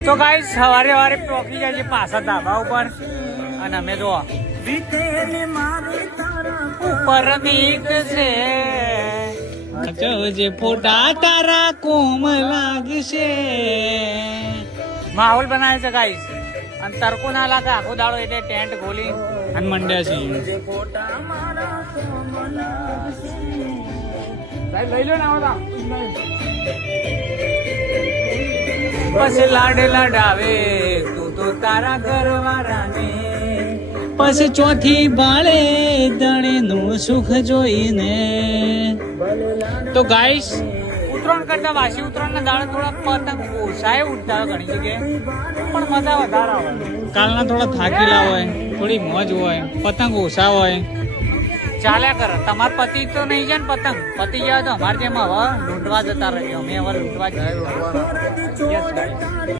તો ગાઈસ સવારે સવારે પહોંચી જાય છે પાછા ધાબા ઉપર અને અમે જો ઉપર નીકળશે જે ફોટા તારા કોમ લાગશે માહોલ બનાવે છે ગાઈસ અને તરકો ના લાગે આખો દાડો એટલે ટેન્ટ ખોલી અને મંડ્યા છે લઈ લો ના પછી લાડ લાડાવે તું તો તારા ઘરવાળાને પછી ચોથી બાળે દણે નું સુખ જોઈને તો ગાઈસ ઉત્તરાયણ કરતા વાસી ઉત્તરાયણ ના દાડે થોડા પતંગ ઓછાએ ઉડતા ઘણી જગ્યાએ પણ મજા વધારે આવે કાલના થોડા થાકેલા હોય થોડી મોજ હોય પતંગ ઓછા હોય ચાલ્યા કરે તમાર પતિ તો નહીં છે ને પતંગ પતિ જાય તો અમારે જેમ હવે લૂંટવા જતા રહીએ અમે હવે લૂંટવા જઈએ